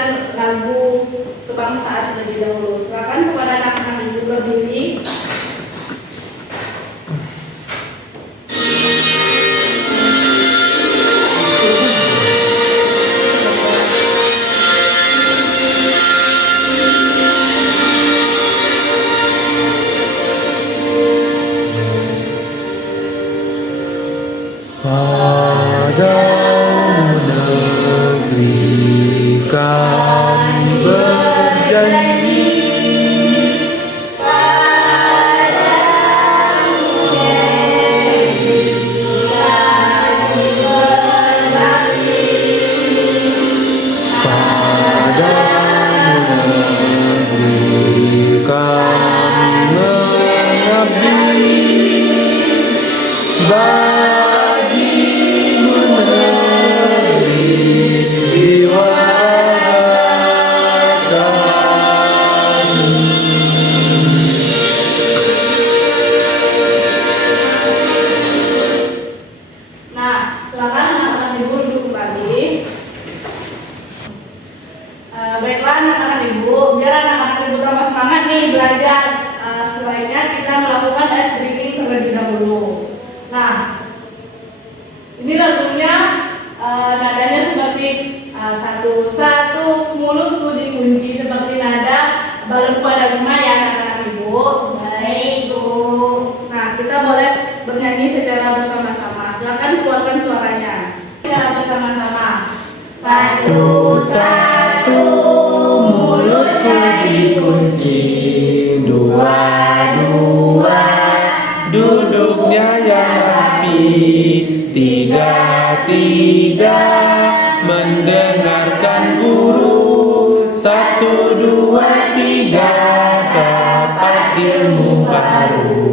menyanyikan lagu kebangsaan terlebih dahulu. Silakan kepada anak-anak ibu berdiri. Padamu negeri kami berjanji, Padamu negeri kami berbakti, padamu negeri kami mengabdi. Bagimu negeri jiwa kami. Nah, silakan anak-anak ibu duduk kembali. Baiklah anak-anak ibu, biar anak-anak ibu tambah semangat nih belajar. Sebaiknya kita melakukan ice breaking terlebih dahulu. Nah, ini lagunya nadanya seperti satu-satu mulutku dikunci, seperti nada balonku ada 5 ya anak-anak ibu. baik Bu. Nah, kita boleh bernyanyi secara bersama-sama. Silakan keluarkan suaranya. Secara bersama-sama. Satu-satu mulutku dikunci, dua-dua duduknya yang rapi, tiga-tiga mendengarkan guru, 1, 2, 3 dapat ilmu baru.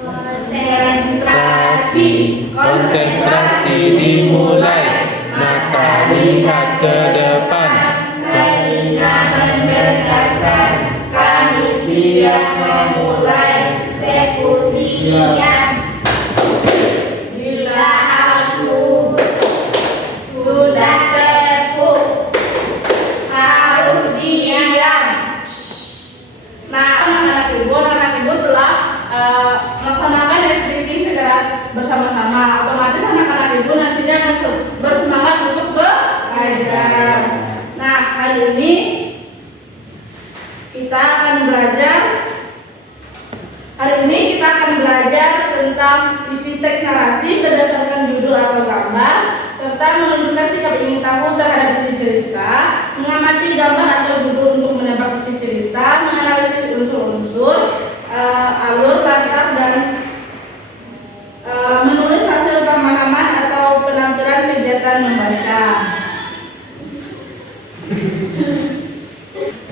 Konsentrasi, Konsentrasi dimulai, mata lihat ke depan, telinga mendengarkan, kami siap memulai. Deputi diam. Bila aku sudah tekuk, harus diam. Nah, anak-anak ibu telah melaksanakan ice breaking secara bersama-sama. Otomatis anak-anak ibu nantinya akan bersemangat untuk belajar. Nah, kali ini kita akan belajar tentang isi teks narasi berdasarkan judul atau gambar, serta menunjukkan sikap ingin tahu terhadap isi cerita, mengamati gambar atau judul untuk menebak isi cerita, menganalisis unsur-unsur, alur, latar, dan menulis hasil pemahaman atau penampilan kegiatan membaca.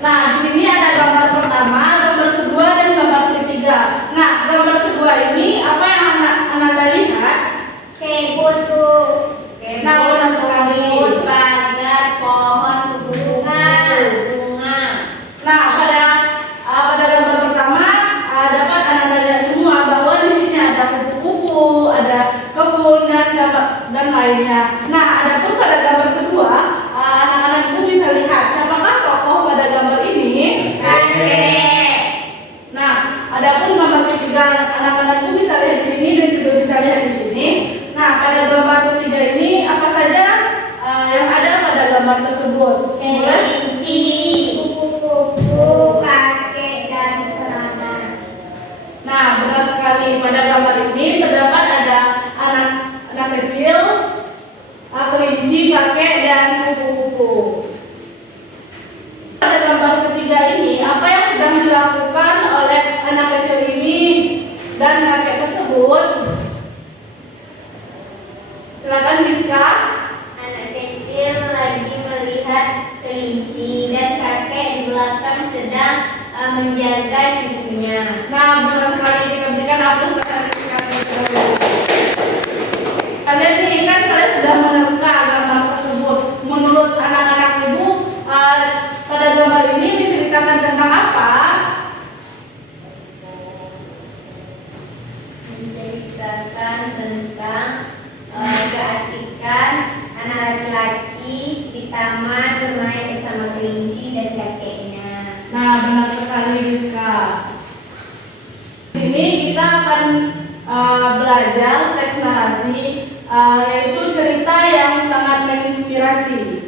Nah, di sini ada gambar pertama, gambar kedua, dan gambar ketiga. Nah, gambar kedua ini apa yang Anda lihat? Kebun Bu. Nah, benar sekali. Kebun, pagar, pohon, bunga. Nah, pada gambar pertama dapat Anda lihat semua bahwa di sini ada kupu-kupu, ada kebun, dan lainnya. Nah, adapun pada gambar kedua, anak-anak ibu bisa lihat siapakah tokoh pada gambar ini? Kakek. Nah, adapun gambar ketiga, anak-anak ibu bisa lihat di sini dan juga bisa lihat di sini. Nah, pada gambar ketiga ini apa saja yang ada pada gambar tersebut? Kelinci, kupu-kupu, kakek, dan serangga. Nah, benar sekali. Pada gambar ini terdapat ada anak kecil, kelinci, kakek, dan kupu-kupu. Pada gambar ketiga ini, apa yang sedang dilakukan oleh anak kecil ini dan kakek tersebut? Silakan Rizka. Anak kecil lagi melihat kelinci dan kakek di belakang sedang menjaga cucunya. Nah, benar sekali. Kita berikan aplaus terhadap Rizka terlebih dahulu. Kalian nih kan sudah menerka gambar tersebut. Menurut anak-anak ibu, pada gambar ini menceritakan tentang apa? Menceritakan tentang keasikan anak laki-laki di taman Nah, benar sekali Rizka. Di sini kita akan belajar teks narasi, yaitu cerita yang sangat menginspirasi.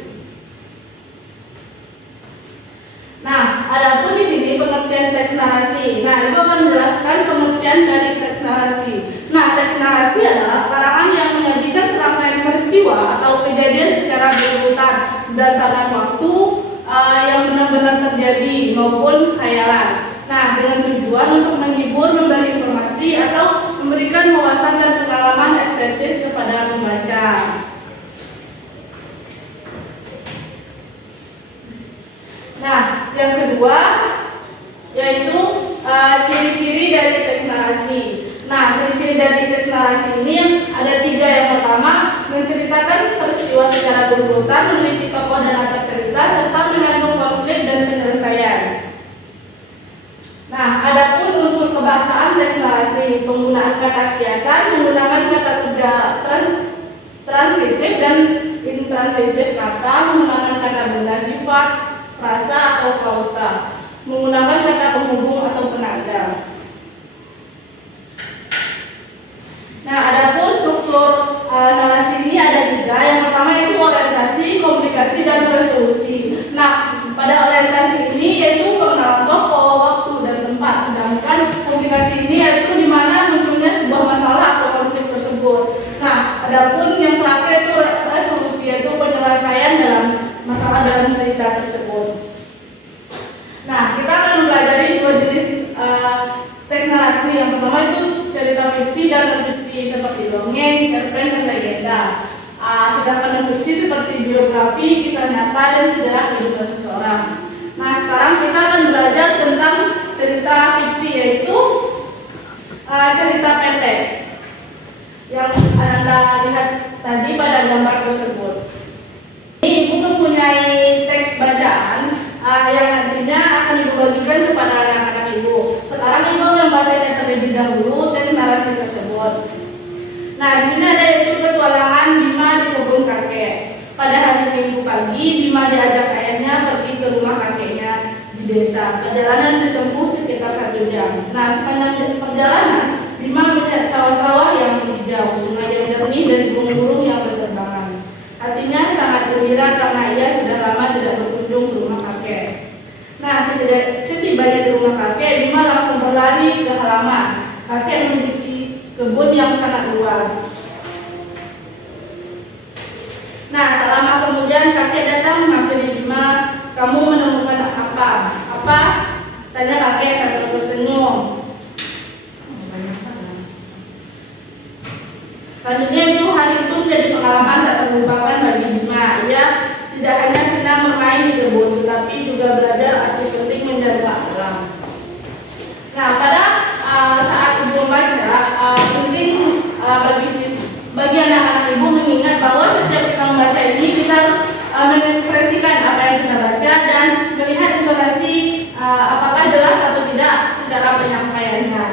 Nah, adapun di sini pengertian teks narasi. Nah, Ibu akan menjelaskan pengertian dari teks narasi. Nah, teks narasi adalah karangan yang menyajikan serangkaian peristiwa atau kejadian secara berurutan berdasarkan waktu yang benar-benar terjadi maupun khayalan. Nah, dengan tujuan untuk menghibur, memberi informasi atau memberikan wawasan dan pengalaman estetis kepada pembaca. Nah, yang kedua yaitu ciri-ciri dari teks narasi. Nah, ciri-ciri dari teks narasi ini ada 3. Yang pertama, menceritakan peristiwa secara berurutan, memiliki tokoh dan latar cerita, serta mengandung konflik dan penyelesaian. Nah, adapun unsur kebahasaan teks narasi, penggunaan kata kiasan, menggunakan kata kerja transitif dan intransitif kata, menggunakan kata benda sifat, frasa atau klausa, menggunakan kata penghubung atau penanda. Nah, adapun struktur narasi ini ada 3. Yang pertama yaitu orientasi, komunikasi, dan resolusi. Nah, pada orientasi ini yaitu pengenalan tokoh, waktu, dan tempat. Sedangkan komunikasi ini yaitu di mana munculnya sebuah masalah atau konflik tersebut. Nah, adapun yang terakhir itu resolusi, yaitu penyelesaian dalam masalah dalam cerita tersebut. Nah, kita akan mempelajari 2 jenis teks narasi. Yang pertama itu cerita fiksi dan non-fiksi seperti dongeng, cerpen, dan legenda. Sedangkan non-fiksi seperti biografi, kisah nyata, dan sejarah kehidupan seseorang. Nah, sekarang kita akan belajar tentang cerita fiksi, yaitu cerita pendek yang Anda lihat tadi pada gambar tersebut. Ini Ibu mempunyai teks bacaan yang nantinya akan Ibu bagikan kepada anak-anak Ibu. Sekarang Ibu membacanya terlebih dahulu teks narasi tersebut. Nah, di sini ada yaitu petualangan Bima di kebun kakek. Pada hari Minggu pagi, Bima diajak ayahnya pergi ke rumah kakeknya di desa. Perjalanan ditempuh sekitar 1 jam. Nah, sepanjang perjalanan, Bima melihat sawah-sawah yang hijau, sungai yang jernih, dan burung-burung yang berterbangan. Hatinya sangat gembira karena ia sudah lama tidak berkunjung ke rumah kakek. Nah, setibanya di rumah kakek, Bima langsung berlari ke halaman. Kakek memiliki kebun yang sangat luas. Nah, tak lama kemudian kakek datang menghampiri Bima. "Kamu menemukan apa?" "Apa?" tanya kakek sambil tersenyum. Selanjutnya itu hari itu menjadi pengalaman tak terlupakan bagi Bima. Ia tidak hanya senang bermain di kebun, tetapi juga belajar arti penting menjaga alam. Nah, pada saat Ibu membaca, penting bagi anak-anak Ibu mengingat bahwa setiap kita membaca ini kita harus mengekspresikan apa yang kita baca dan melihat intonasi apakah jelas atau tidak secara penyampaiannya.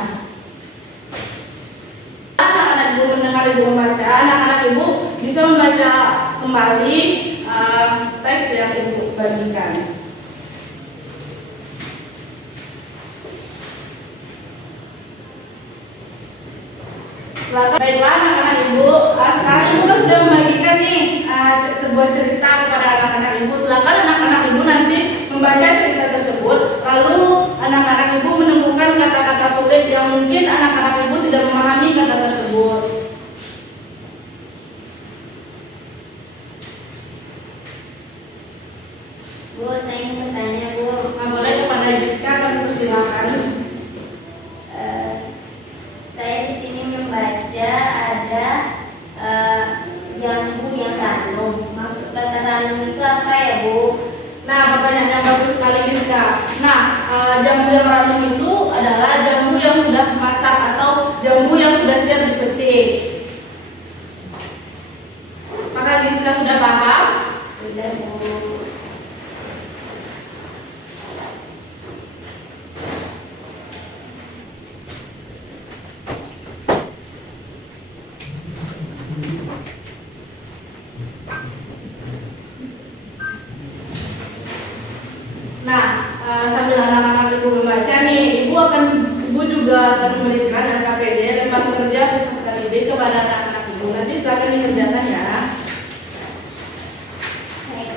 Anak-anak Ibu mendengar Ibu membaca, anak-anak Ibu bisa membaca kembali teks yang Ibu bagikan. Baiklah anak-anak Ibu, sekarang Ibu sudah membagikan nih sebuah cerita kepada anak-anak Ibu. Silakan anak-anak Ibu nanti membaca cerita tersebut, lalu anak-anak Ibu menemukan kata-kata sulit yang mungkin anak-anak Ibu tidak memahami kata tersebut. Bu, saya ingin bertanya, Bu. Nah, boleh kepada Giska, kami persilakan. Saya di sini membaca ada jambu yang ranum. Maksud kata ranum itu apa ya, Bu? Nah, pertanyaan yang bagus sekali Giska. Nah, jambu yang ranum itu adalah jambu yang sudah masak atau jambu yang sudah siap dipetik. Maka Giska sudah paham? Sudah, Bu. Nah, sambil anak juga akan memberikan LKPD lepas kerja peserta didik kepada anak-anak ibu. Nanti silakan dikerjakan ya. Baik,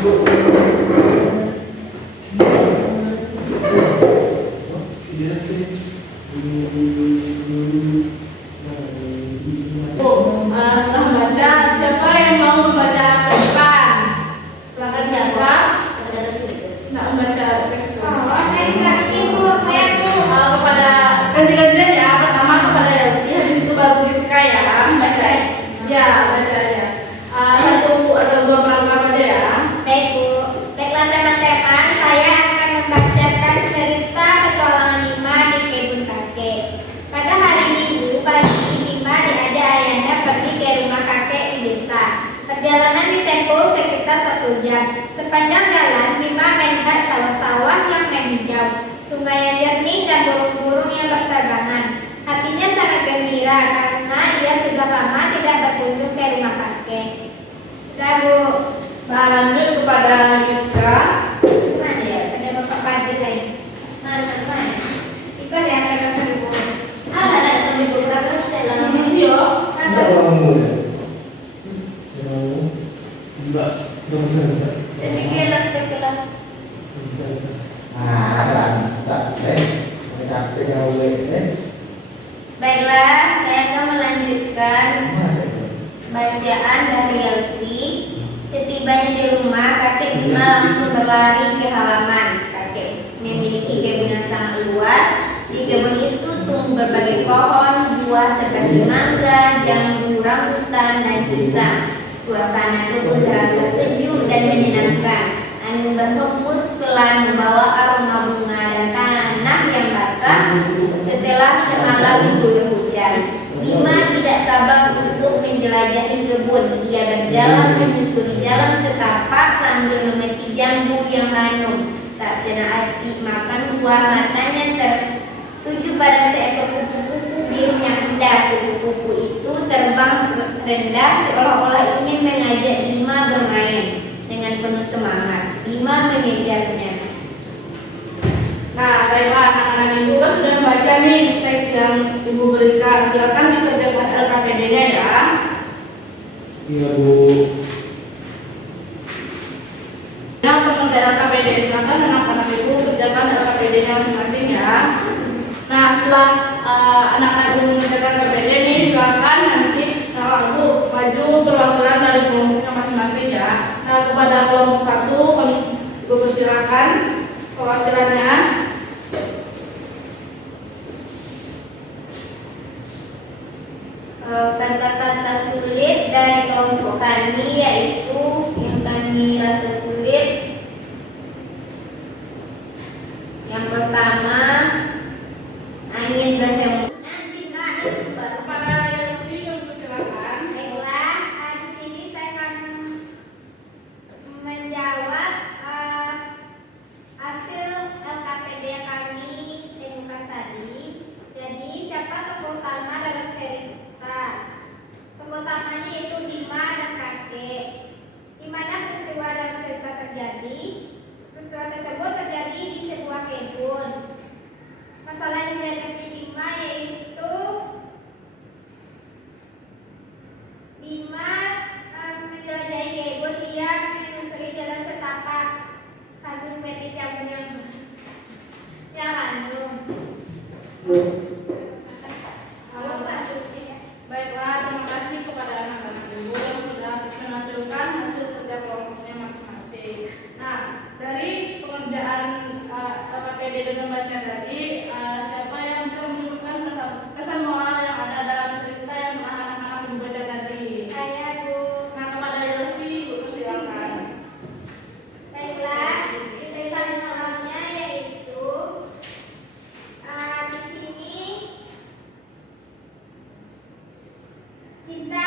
Bu. Bu, setelah membaca, siapa yang mau membaca ke depan? Silakan siapa? Kata-kata sulit. Nggak membaca teks ke depan. Saya nggak ingin, Bu. Saya, Bu. Kepada ganti-gantian ya. Pertama kepada Elsie, habis itu baru Rizka ya. Baca ya, baca ya. Satu atau dua paragraf aja ya. Baik, Bu. Baiklah teman-teman, saya akan membacakan cerita petualangan Bima di kebun kakek. Pada hari Minggu pagi, Bima diajak ayahnya pergi ke rumah kakek di desa. Perjalanan ditempuh sekitar 1 jam. Sepanjang jalan, Bima melihat sawah-sawah yang menghijau, sungai yang jernih dan burung-burung yang berterbangan. Hatinya sangat gembira karena ia sudah lama tidak berkunjung ke rumah kakek. Sudah, Bu. Lanjut kepada Rizka. Mana ya? Ada Bapak Fadil lain. Mana? Itu ya mereka dulu. Ada sambil beberapa dalam. Yo. Jadi kelas kelas. Baiklah, saya akan melanjutkan bacaan dari Elsie. Setibanya di rumah, kakek Bima langsung berlari ke halaman. Kakek memiliki kebun yang sangat luas. Di kebun itu tumbuh berbagai pohon buah seperti mangga, jambu, rambutan, dan pisang. Suasana kebun terasa sejuk dan menyenangkan. Angin berhembus pelan membawa aroma bunga dan tanah yang basah. Setelah semalam diguyur hujan, Bima tidak sabar untuk menjelajahi kebun. Ia berjalan menyusuri jalan setapak sambil memetik jambu yang ranum. Saat sedang asyik makan buah, matanya tertuju pada seekor kupu-kupu biru yang indah. Kupu-kupu itu terbang rendah seolah-olah ingin mengajak Bima bermain. Dengan penuh semangat, Bima mengejarnya. Nah, baiklah anak-anak ibu kan sudah membaca nih teks yang ibu berikan. Silakan dikerjakan LKPD-nya ya. Iya, Bu. Yang pengertian LKPD, silakan anak-anak ibu kerjakan LKPD-nya masing-masing ya. Nah, setelah anak-anak ibu mengerjakan LKPD nih, silakan nanti ibu maju perwakilan dari kelompoknya masing-masing ya. Nah, kepada kelompok 1 kami persilakan perwakilannya. Kata-kata sulit dari kelompok kami yaitu yang kami rasa sulit. Yang pertama, angin berhembus. Kepada Elsie kami persilakan. Baiklah, di sini saya akan menjawab hasil LKPD yang kami temukan tadi. Jadi siapa tokoh utama dalam cerita? Tokoh utamanya yaitu Bima dan kakek. Di mana peristiwa dalam cerita terjadi? Peristiwa tersebut terjadi di sebuah kebun. Masalah yang dihadapi Bima yaitu Bima menjelajahi kebun. Ia menyusuri jalan setapak sambil memetik jambu yang ranum. Baiklah, terima kasih kepada anak-anak ibu yang sudah menampilkan hasil kerja kelompoknya masing-masing. Nah, dari pengerjaan LKPD dan membaca tadi, siapa yang bisa menyebutkan pesan moral yang ada dalam cerita yang anak-anak ibu baca tadi? Saya, Bu. Nah, kepada Elsie, ibu silakan. Baiklah, pesan moralnya yaitu di sini kita